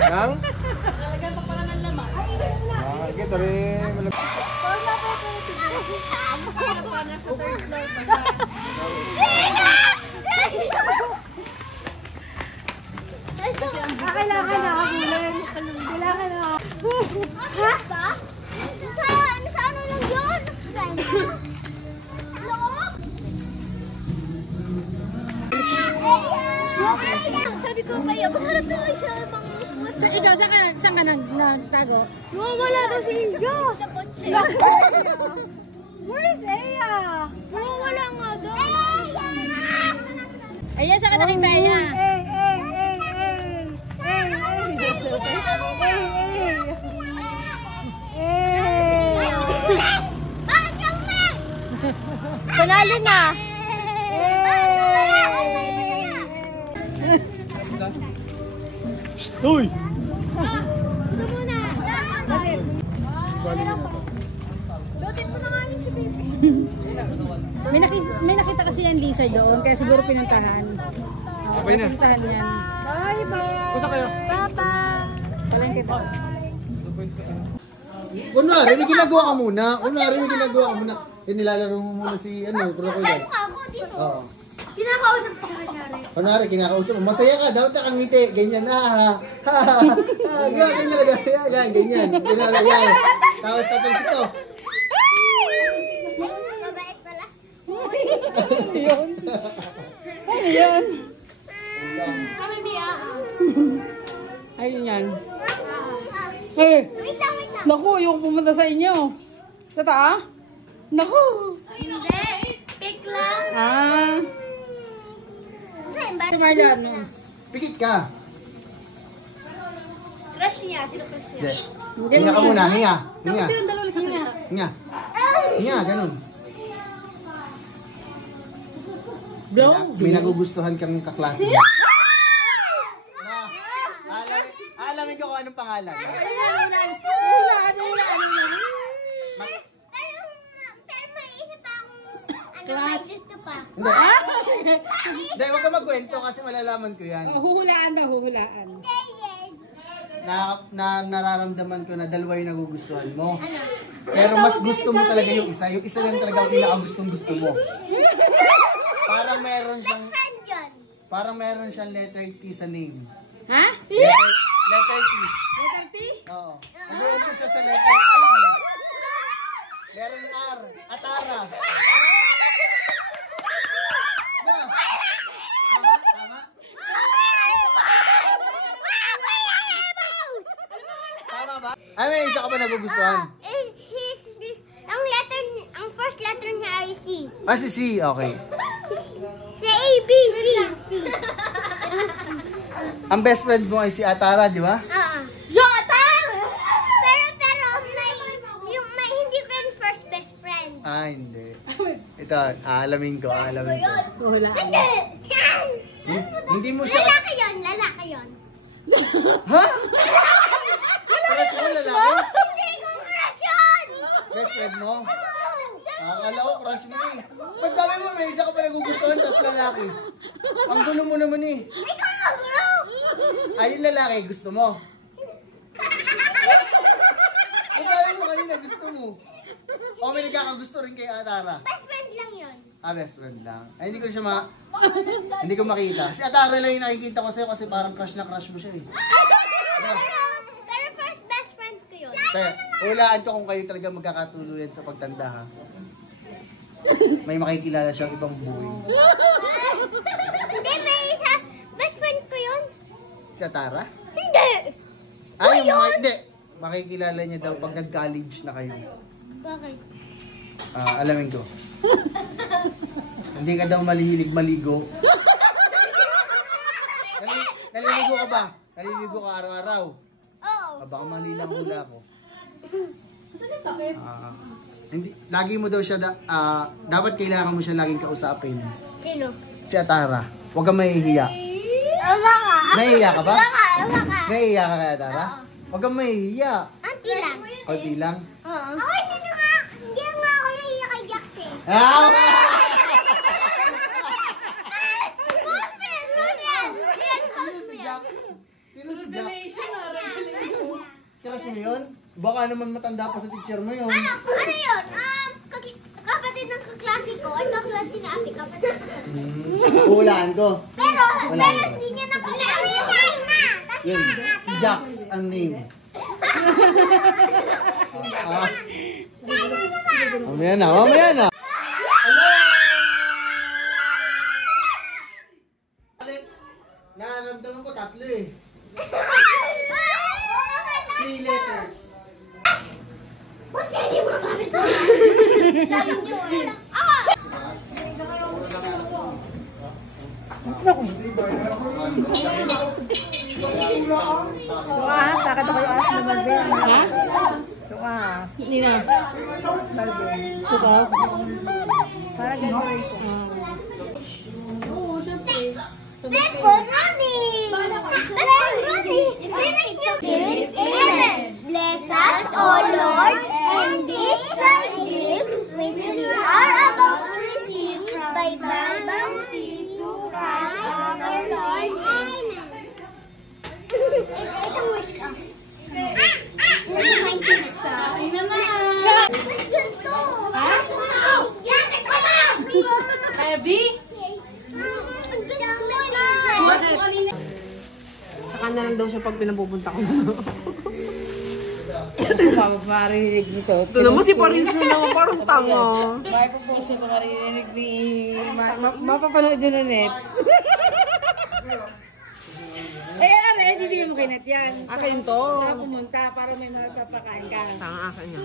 Yang? Lalagyan pa pala ng laman. Ito rin. Kailangan na ako. Kailangan na ako. Ha? Sa ano lang yun? Sabi ko kayo, maharap na kayo siya. Ikaw, saan ka nagtago? Wala daw si Iya. Where is Iya? Wala nga daw. Ayan, saan ka nakita niya? Bakit kami? Panalo na. Uy! Ito muna. Dotin mo na nga yun si baby. May nakita kasi yan lizard doon, kaya siguro pinuntahan. Okay na. Pinuntahan yan. Bye-bye. Kusa kayo? Bye-bye. Walang kita. Kunwari, may ginagawa ka muna. Nilalaro mo muna si crocodile. Saan mukha ako dito? Oo. Kinakausap ko siya. Kunwari, kinakausap mo. Masaya ka, dapat nakangiti. Ganyan, ganyan. Ganyan. Tapos tatals ito. Mabait pala. Ayun. Kami biyahas. Ayun yan. Eh, Wait lang. naku, ayoko pumunta sa inyo. Tata? Naku. Hindi. Pick lang. Ah. Si Marlon. Pikit ka. Crush niya. Sino crush niya? Hinga ka muna, hinga. Tapos silang dalawa nagkasalita. Hinga, ganun. Blow? May nagugustuhan kang kaklase. Alamin ko kung anong pangalan. Pero may isa pa akong may gusto pa. Hindi, huwag ka magkwento kasi malalaman ko yan. Huhulaan daw, huhulaan. Nararamdaman ko na dalawa yung nagugustuhan mo. Ano? Pero mas gusto mo talaga yung isa. Yung isa lang talaga ang pinakagustong-gusto mo. Parang meron siyang... Friend yun. Parang meron siyang letter T sa name. Ha? Letter T. Letter T? Oo. Nag-uumpisa sa letter T. Meron R. Atara. No. Tama? Tama ba? Ay, may isa ka ba nagugustuhan? Ang first letter niya ay C. Ah, si C. Okay. Si A, B, C. Ang best friend mo ay si Atara, di ba? Jotar! Pero, may hindi ko yung first best friend. Ah, hindi. Ito, aalamin ko. Huhulaan. Hindi mo siya... Lalaki yun. Ha? Crush mo, lalaki? Hindi ko crush yun! Best friend mo? Akala ko, crush mo eh. Ba't sabi mo, may isa ka pa nagugustuhan, tapos lalaki? Ang gulo mo naman eh. Ikaw, bro! Ay, yung lalaki, gusto mo? Ba't sabi mo kanina, gusto mo? O may nagkakagusto rin kay Atara? Best friend lang yun. Ah, best friend lang. Ay, hindi ko siya hindi ko makita. Si Atara lang yung nakikita ko sa'yo kasi parang crush na crush mo siya eh. Pero first best friend ko yun. Kaya, hulaan ko kung kayo talaga magkakatuluyan sa pagtanda ha. May makikilala siyang ibang buhay. Hindi, may isa. Best friend ko yun. Si Atara? Hindi! Ay, hindi. Makikilala niya daw pag nag-college na kayo. Bakit? Alamin ko. Hindi ka daw malihilig maligo. Naliligo ka ba? Naliligo ka araw-araw? Oo. Baka mali lang hula ko. Hindi, lagi mo daw siya, dapat kailangan mo siya laging kausapin. Sino? Si Atara. Huwag kang mahihiya. Baka. Mahihiya ka ba? Baka. Mahihiya ka kay Atara? Huwag kang mahihiya. Auntie lang. Kunti lang. Oo. Ako hindi nga ako nahiya kay Jackson. Ah! Sino si Jax? Sino si Jax? Crush mo yun? Baka naman matanda pa sa teacher mo yun. Ano yun? Kapatid ng kaklase ko. Ay, kaklase na ate kapatid. Hulaan ko. Pero Wala. hindi niya nakalala. Yun, si Jax ang name. Mamaya na, mamaya na. Hello! Nararamdaman ko tatlo eh. 3 letters. Boss, hindi mo na kami sa Laging Diyos ko lang. Tuas, sakit ako yung as na balde. Ha? Tuas. Hindi na. Tuas. Para gano'n. Pepperoni! Pepperoni! Bless us, O Lord, and this thy gift which we are about to receive by baptism to Christ our Lord. Amen. Ito wish ka. May pizza. Ina na. Ganito. Ha? Yakit ko lang! Heavy? Ang ganda na! What mo kanina? Saka na lang daw siya pag pinapupunta ko. Marinig nito. Ito naman si Paris na naman parang tanga. Bakit po siya na marinig ni... Mapapanood yun na net. Ano, bibigyan mo kinet yan. Akin to. Wala pumunta para may mga papakain ka. Tanga akin yan.